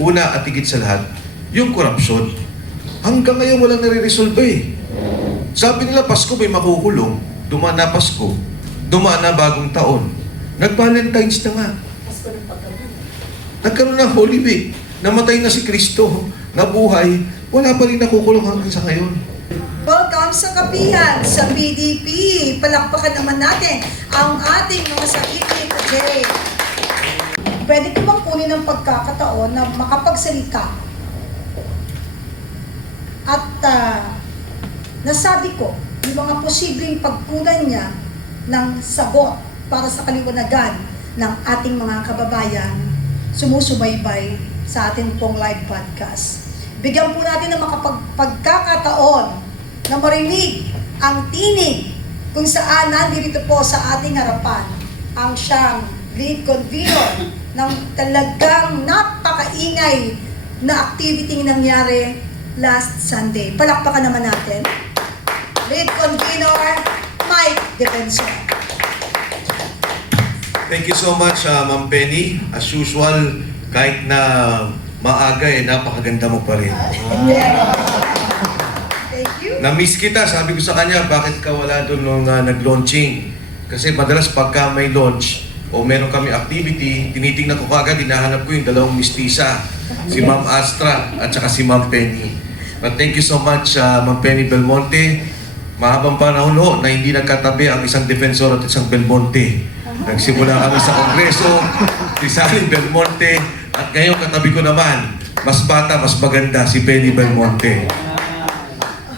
una at higit sa lahat, yung korupsyon. Hanggang ngayon walang nare-resolve eh. Sabi nila, Pasko may makukulong, dumaan na Pasko, dumaan na bagong taon. Nag-Valentine's na nga. Nagkaroon ng Holy Week, namatay na si Kristo, nabuhay, wala pa rin nakukulong hanggang sa ngayon. Welcome sa kapihan sa PDP. Palakpakan naman natin ang ating mga sarili today. Pwede ko bang kunin ng pagkakataon na makapagsalita? At nasabi ko, yung mga posibleng pagkunan niya ng sagot para sa kaliwanagan ng ating mga kababayan sumusubaybay sa ating pong live podcast. Bigyan po natin ng pagkakataon na marinig ang tinig kung saan nandito po sa ating harapan ang siyang lead convener ng talagang napakaingay na activity nangyari last Sunday. Palakpakan naman natin. Lead convener, Mike Defensor. Thank you so much, Ma'am Penny. As usual, kahit na maaga napakaganda mo pa rin. Thank you. Na-miss kita, sabi ko sa kanya, bakit ka wala doon nung nag-launching? Kasi madalas pagka may launch o meron kami activity, tinitingnan ko kagad, hinahanap ko yung dalawang mistisa, si Ma'am Astra at saka si Ma'am Penny. But thank you so much, Ma'am Penny Belmonte. Mahabang panahon ho na hindi nagkatabi ang isang Defensor at isang Belmonte. Nagsimula kami sa Kongreso, si Sally Belmonte, at ngayon katabi ko naman, mas bata, mas maganda, si Penny Belmonte.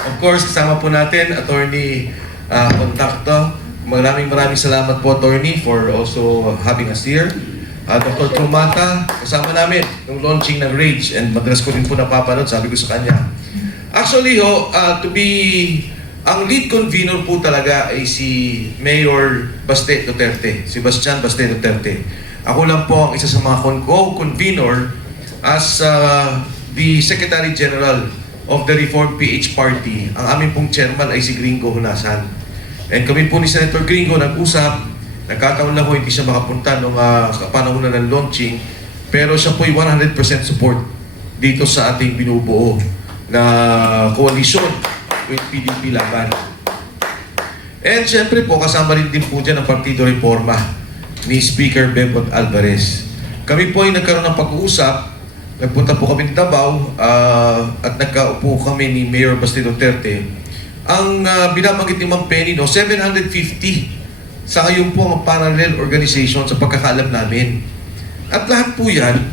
Of course, kasama po natin, Attorney Contacto. Maraming salamat po, Attorney, for also having us here. Dr. Trumata, kasama namin yung launching ng Rage, and madalas ko rin po napapanood, sabi ko sa kanya. Actually, ang lead convener po talaga ay si Mayor Baste Duterte, si Bastian Baste Duterte. Ako lang po ang isa sa mga co-convener as the Secretary General of the Reform PH Party. Ang aming pong chairman ay si Gringo Hunasan. And kami po ni Senator Gringo nag-usap, nagkataon lang po hindi siya makapunta nung panahon na ng launching, pero siya po ay 100% support dito sa ating binubuo na koalisyon with PDP Laban. And syempre po, kasama rin din po dyan ang Partido Reforma ni Speaker Bebot Alvarez. Kami po ay nagkaroon ng pag-uusap, nagpunta po kami ng Davao at nagkaupo kami ni Mayor Baste Duterte. Ang binabanggit ni Ma'am Penny, 750 sa ngayon po ang parallel organization sa pagkakaalam namin. At lahat po yan,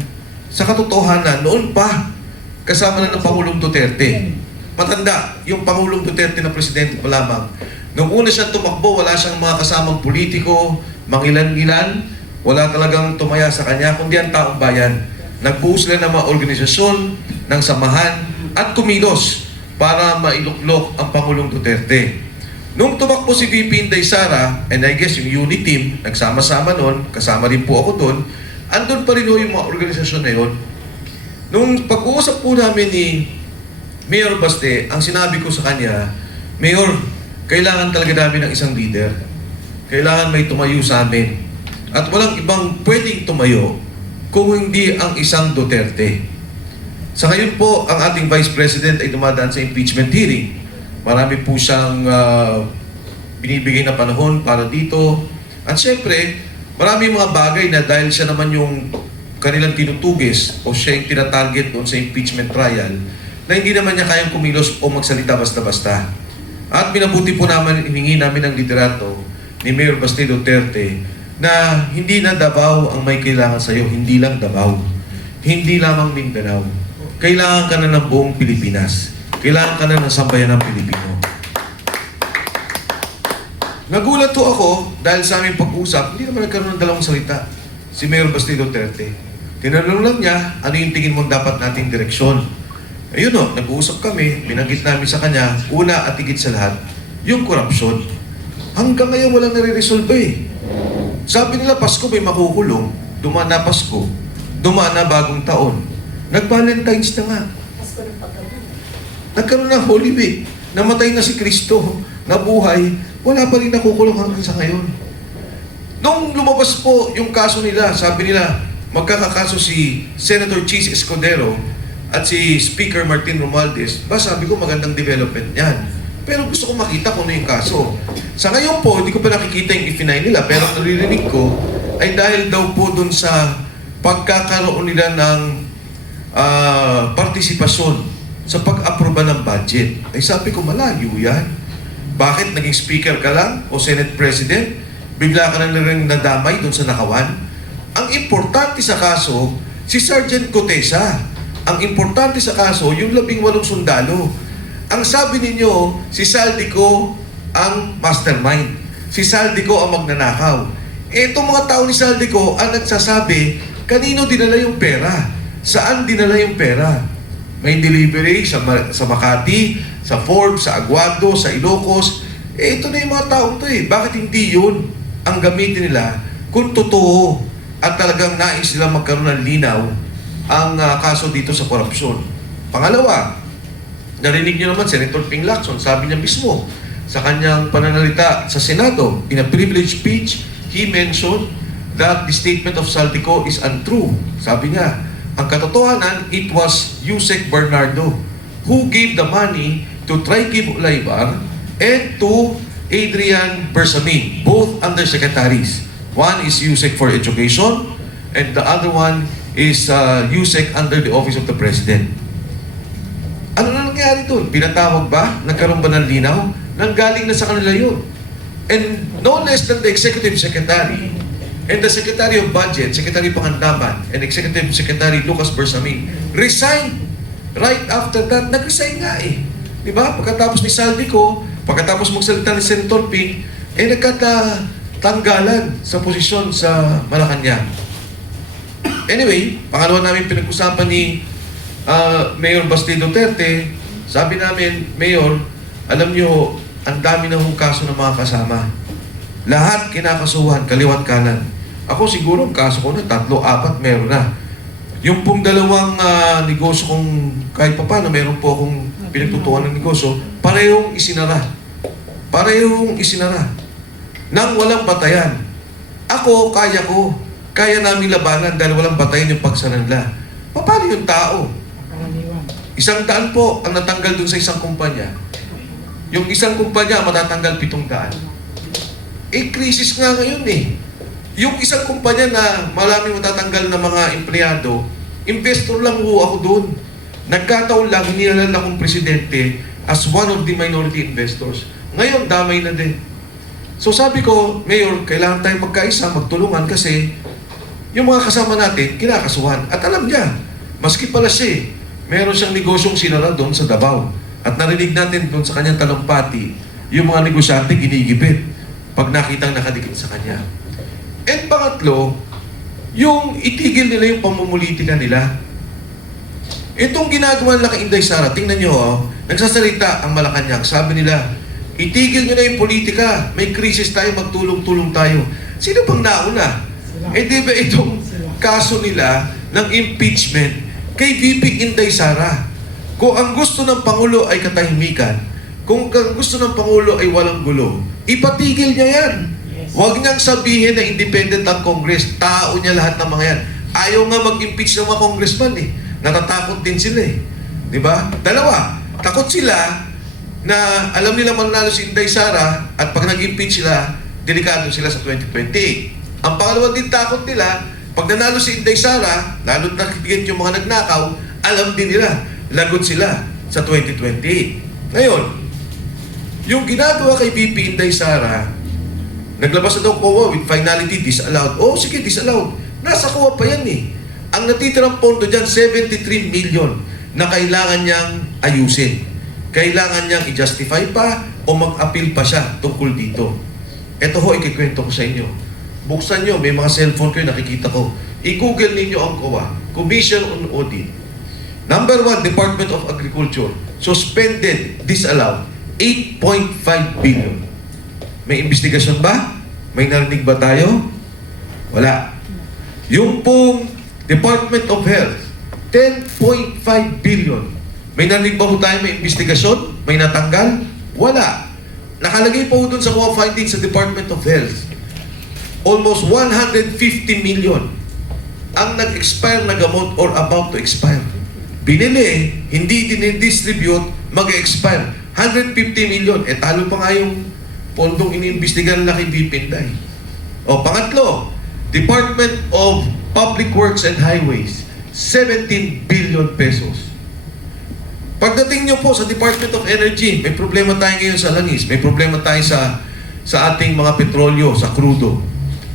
sa katotohanan, noon pa, kasama na ng Pangulong Duterte. Matanda, yung Pangulong Duterte na presidente pa lamang. Nung una siyang tumakbo, wala siyang mga kasamang politiko, mangilan-ngilan, wala talagang tumaya sa kanya, kundi ang taong bayan. Nagbuo sila ng mga organisasyon, ng samahan, at kumilos para mailuklok ang Pangulong Duterte. Nung tumakbo si VP Inday Sara, and I guess yung unit team, nagsama-sama noon, kasama rin po ako doon, andun pa rin yung mga organisasyon na yun. Nung pag-uusap po namin ni Mayor Baste, ang sinabi ko sa kanya, Mayor, kailangan talaga namin ng isang leader. Kailangan may tumayo sa amin. At walang ibang pwedeng tumayo kung hindi ang isang Duterte. Sa ngayon po, ang ating Vice President ay dumadaan sa impeachment hearing. Marami po siyang binibigay na panahon para dito. At syempre, marami mga bagay na dahil siya naman yung kanilang tinutugis o siya yung tinatarget doon sa impeachment trial, na hindi naman niya kayang kumilos o magsalita basta-basta. At minabuti po naman, hiningi namin ang liderato ni Mayor Baste Duterte na hindi na Davao ang may kailangan sa'yo, hindi lang Davao. Hindi lamang Mindanao. Kailangan ka na ng buong Pilipinas. Kailangan ka na ng sambayan ng Pilipino. Nagulat po ako dahil sa aming pag-usap, hindi naman nagkaroon ng dalawang salita si Mayor Baste Duterte. Tinanong lang niya, ano yung tingin mong dapat nating direksyon? Ayun o, nag-uusap kami, binanggit namin sa kanya, una at higit sa lahat, yung korupsyon. Hanggang ngayon walang nare-resolve eh. Sabi nila, Pasko may makukulong, dumaan na Pasko, dumaan na bagong taon. Nag-Valentine's na nga. Nagkaroon ng Holy Week, namatay na si Kristo, nabuhay, wala pa rin nakukulong hanggang sa ngayon. Nung lumabas po yung kaso nila, sabi nila, magkakakaso si Senator Chis Escudero at si Speaker Martin Romualdez, sabi ko magandang development yan. Pero gusto ko makita kung ano yung kaso. Sa ngayon po, hindi ko pa nakikita yung ifinay nila, pero naririnig ko ay dahil daw po dun sa pagkakaroon nila ng partisipasyon sa pag-aproba ng budget. Ay sabi ko, malayo yan. Bakit naging speaker ka lang o Senate President? Bigla ka na rin nadamay dun sa nakawan? Ang importante sa kaso, si Sergeant Cotesa. Ang importante sa kaso, yung 18 sundalo. Ang sabi ninyo, si Saldico ang mastermind. Si Saldico ang magnanakaw. Itong mga tao ni Saldico ang nagsasabi, kanino dinala yung pera? Saan dinala yung pera? May delivery sa Makati, sa Forbes, sa Aguado, sa Ilocos. Ito na yung mga tao to eh. Bakit hindi yun ang gamitin nila kung totoo at talagang nais nila magkaroon ng linaw ang kaso dito sa korupsyon? Pangalawa, narinig niyo naman Senator Ping Lacson, sabi niya mismo sa kanyang pananalita sa Senado, in a privileged speech, he mentioned that the statement of Saldico is untrue. Sabi niya, ang katotohanan, it was Yusek Bernardo who gave the money to Trigib Ulaybar and to Adrian Bersamin, both undersecretaries. One is Yusek for Education and the other one is Yusek under the Office of the President. Ano na nangyari doon? Pinatawag ba? Nagkaroon ba ng linaw? Nanggaling na sa kanila yun. And no less than the Executive Secretary and the Secretary of Budget, Secretary Pangandaman, and Executive Secretary Lucas Bersamin resigned right after that. Nag-resign nga eh. Diba? Pagkatapos ni Saldico, pagkatapos magsalita ni Senator Ping, nagkatanggalan sa posisyon sa Malacanang. Anyway, pangalawa namin pinag-usapan ni Mayor Basti Duterte, sabi namin, Mayor, alam nyo, ang dami na hong kaso ng mga kasama. Lahat kinakasuhan, kaliwat kanan. Ako siguro, ang kaso ko na 3, 4, meron na. Yung pong dalawang negosyo kong kahit pa paano, meron po akong pinagtutuan ng negosyo, parehong isinara. Parehong isinara. Nang walang batayan. Ako, kaya ko. Kaya namin labanan dahil walang batayan yung pagsara nila. Paano yung tao? 100 po ang natanggal dun sa isang kumpanya. Yung isang kumpanya matatanggal 700. Krisis nga ngayon eh. Yung isang kumpanya na maraming matatanggal na mga empleyado, investor lang ho ako doon. Nagkataon lang, hinilala akong presidente as one of the minority investors. Ngayon, damay na din. So sabi ko, Mayor, kailangan tayong magkaisa, magtulungan kasi yung mga kasama natin, kinakasuhan. At alam niya, maski pala siya, meron siyang negosyong sinara doon sa Davao. At narinig natin doon sa kanyang talumpati, yung mga negosyante ginigipit pag nakitang nakadikit sa kanya. And pangatlo, yung itigil nila yung pamumulitika nila. Itong ginagawa nila kay Inday Sara, tingnan nyo, nagsasalita ang Malacanang. Sabi nila, itigil nyo na yung politika. May krisis tayo, magtulong-tulong tayo. Sino bang nauna? Di ba itong kaso nila ng impeachment kay VP Inday Sara? Kung ang gusto ng Pangulo ay katahimikan, kung ang gusto ng Pangulo ay walang gulo, ipatigil niya yan. Huwag niyang sabihin na independent ang Congress. Tao niya lahat ng mga yan. Ayaw nga mag-impeach ng mga congressman eh. Natatakot din sila eh. Diba? Dalawa, takot sila na alam nila manalo si Inday Sara at pag nag-impeach sila, delikado sila sa 2028. Ang pangalawa din takot nila, pag nanalo si Inday Sara, lalo't nakikigit yung mga nagnakaw, alam din nila, lagot sila sa 2028. Ngayon, yung ginagawa kay VP Inday Sara, naglabas na daw COA with finality disallowed. Oh, sige, disallowed. Nasa COA pa yan eh. Ang natitirang pondo dyan, 73 million na kailangan niyang ayusin. Kailangan niyang i-justify pa o mag-appeal pa siya tungkol dito. Ito ho, ikikwento ko sa inyo. Buksan nyo, may mga cellphone kayo, nakikita ko. I-google ninyo ang COA, Commission on Audit. Number 1, Department of Agriculture, suspended, disallowed, 8.5 billion. May investigasyon ba? May narinig ba tayo? Wala. Yung pong Department of Health, 10.5 billion. May narinig ba po tayo may investigasyon? May natanggal? Wala. Nakalagay po doon sa COA findings sa Department of Health. Almost 150 million ang nag-expire na gamot or about to expire. Binili, hindi dinidistribute, mag-expire. 150 million. Talo pa nga yung pondong iniimbestigahan na kay Bipinday. O, pangatlo, Department of Public Works and Highways, 17 billion pesos. Pagdating nyo po sa Department of Energy, may problema tayo ngayon sa langis, may problema tayo sa ating mga petrolyo, sa crudo.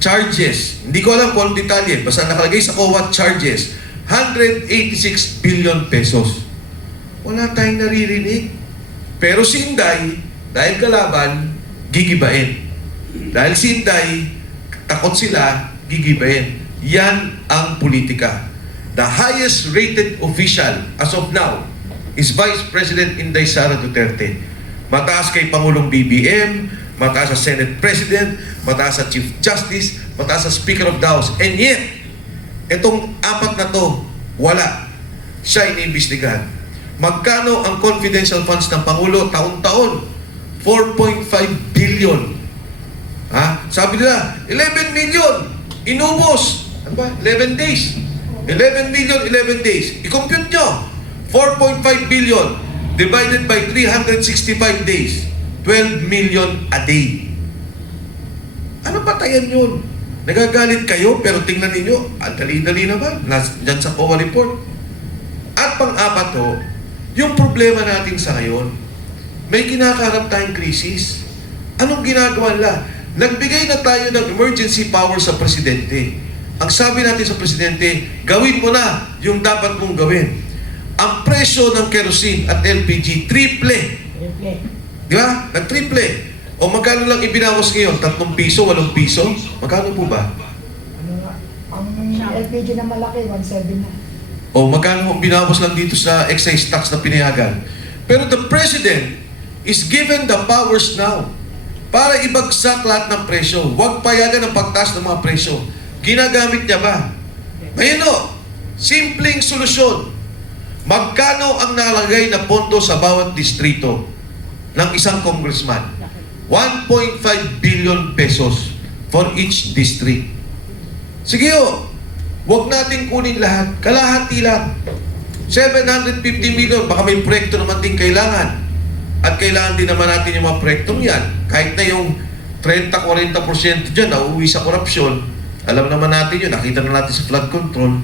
Charges, hindi ko alam kung anong detalye, basta nakalagay sa COA charges, 186 billion pesos. Wala tayong naririnig. Pero si Inday, dahil kalaban, gigibain. Dahil si Inday, takot sila, gigibain. Yan ang politika. The highest rated official as of now is Vice President Inday Sara Duterte. Mataas kay Pangulong BBM, mataas sa Senate President, mataas sa Chief Justice, mataas sa Speaker of the House. And yet, itong apat na to, wala. Siya iniimbestigahan. Magkano ang confidential funds ng Pangulo taon-taon? 4.5 billion. Ha? Sabi nila, 11 million. Inubos. Ano ba? 11 days. 11 million, 11 days. I-compute nyo. 4.5 billion divided by 365 days. 12 million a day. Ano patayan yun? Nagagalit kayo, pero tingnan ninyo, ang dali-dali naman. Diyan sa COA report. At pang-apat ho, yung problema natin sa ngayon, may kinakaharap tayong krisis. Anong ginagawa nila? Nagbigay na tayo ng emergency power sa presidente. Ang sabi natin sa presidente, gawin mo na yung dapat mong gawin. Ang presyo ng kerosene at LPG, triple. Di ba? Nag-triple. O magkano lang ibinawas ngayon? 3 piso, 8 piso? Magkano po ba? Ang LPG na malaki, 1.7 na. O magkano ang binawas lang dito sa excise tax na pinayagan? Pero the President is given the powers now para ibagsak lahat ng presyo. Huwag payagan ang pagtaas ng mga presyo. Ginagamit niya ba? Ngayon o, simpleng solusyon. Magkano ang nalagay na pondo sa bawat distrito ng isang congressman? 1.5 billion pesos for each district. Sige o, huwag natin kunin lahat. Kalahati lang. 750 million, baka may proyekto naman din kailangan. At kailangan din naman natin yung mga proyektong yan. Kahit na yung 30-40% dyan na uuwi sa korupsyon, alam naman natin yun, nakita na natin sa flood control,